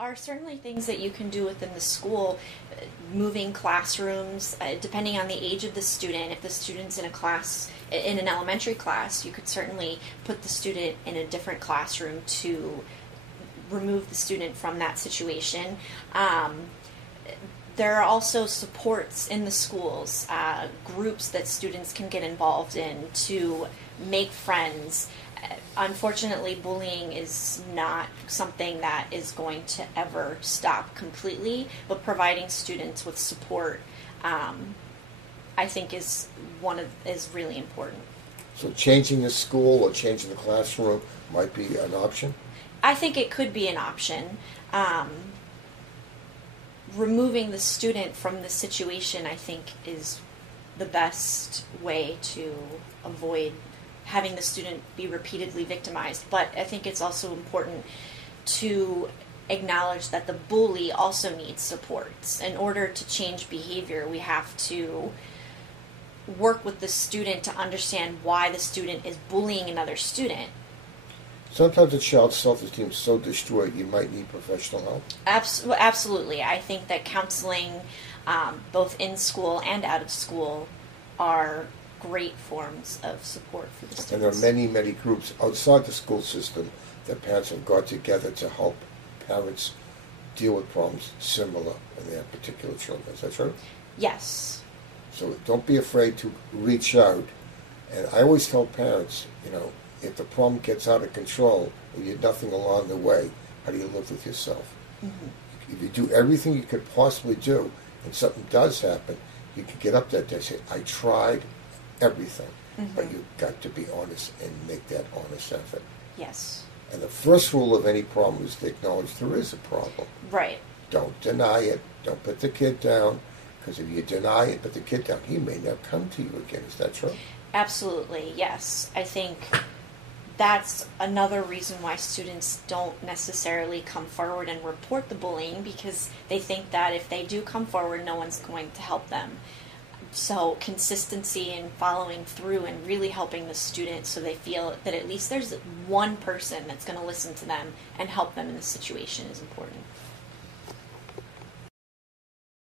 are certainly things that you can do within the school, moving classrooms, depending on the age of the student. If the student's in a class, in an elementary class, you could certainly put the student in a different classroom to remove the student from that situation. There are also supports in the schools, groups that students can get involved in to make friends. Unfortunately, bullying is not something that is going to ever stop completely, but providing students with support, I think, is really important. So changing the school or changing the classroom might be an option? I think it could be an option. Removing the student from the situation, I think, is the best way to avoid having the student be repeatedly victimized. But I think it's also important to acknowledge that the bully also needs supports. In order to change behavior, we have to work with the student to understand why the student is bullying another student. Sometimes a child's self-esteem is so destroyed you might need professional help. Absolutely. I think that counseling, both in school and out of school, are great forms of support for the students. And there are many, many groups outside the school system that parents have got together to help parents deal with problems similar in their particular children. Is that true? Yes. So don't be afraid to reach out. And I always tell parents, if the problem gets out of control and you did nothing along the way, how do you live with yourself? Mm-hmm. If you do everything you could possibly do and something does happen, you can get up that day and say, I tried everything. Mm-hmm. But you've got to be honest and make that honest effort. Yes. And the first rule of any problem is to acknowledge there is a problem. Right. Don't deny it. Don't put the kid down. Because if you deny it, put the kid down, he may not come to you again. Is that true? Absolutely, yes. I think that's another reason why students don't necessarily come forward and report the bullying, because they think that if they do come forward, no one's going to help them. So consistency and following through and really helping the student so they feel that at least there's one person that's going to listen to them and help them in the situation is important.